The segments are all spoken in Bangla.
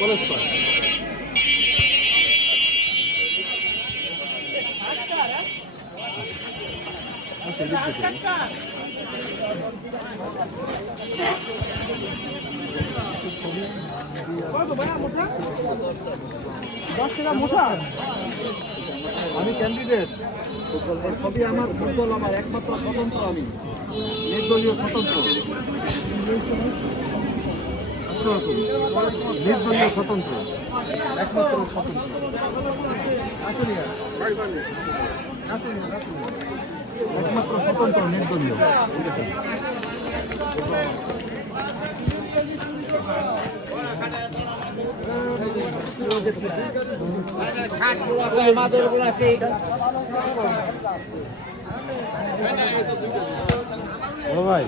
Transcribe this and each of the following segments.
কলেজ পার আমি ক্যান্ডিডেট সবই আমার ফুটবল আমার একমাত্র স্বতন্ত্র আমি নির্দলীয় স্বতন্ত্র নির্দলীয় স্বতন্ত্র একমাত্র স্বতন্ত্র একমাত্র স্বতন্ত্র নির্দলীয় ভাই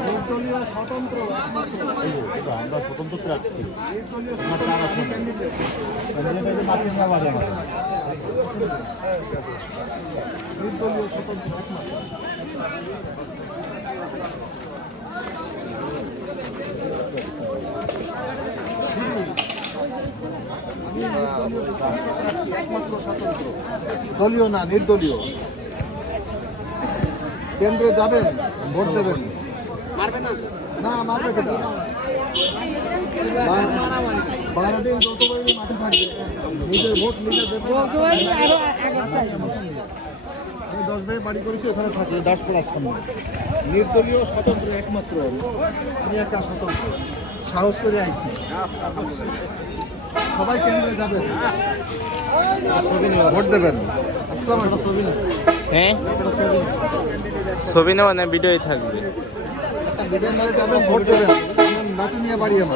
নির্দলীয় স্বতন্ত্র আমরা স্বতন্ত্র প্রার্থী নির্দলীয় স্বতন্ত্র একমাত্র স্বতন্ত্র দলীয় না নির্দলীয় কেন্দ্রে যাবেন ভোট দেবেন না মারবে কেটা 12 দিন যত বড়ই মাঠে থাকবে নিজের ভোট নিজে দেবেন 10 ভাই বাড়ি করেছি ওখানে থাকবে দাসপাড়ার সামনে নির্দলীয় স্বতন্ত্র একমাত্র আমি একা স্বতন্ত্র সাহস করে আইছি সবাই কেন্দ্রে যাবেন ভোট দেবেন হ্যাঁ ছবি নেওয়া না ভিডিওই থাকবে ভিডিও যাবেন ভোট দেবেন নাচু নিয়ে বাড়ি আমার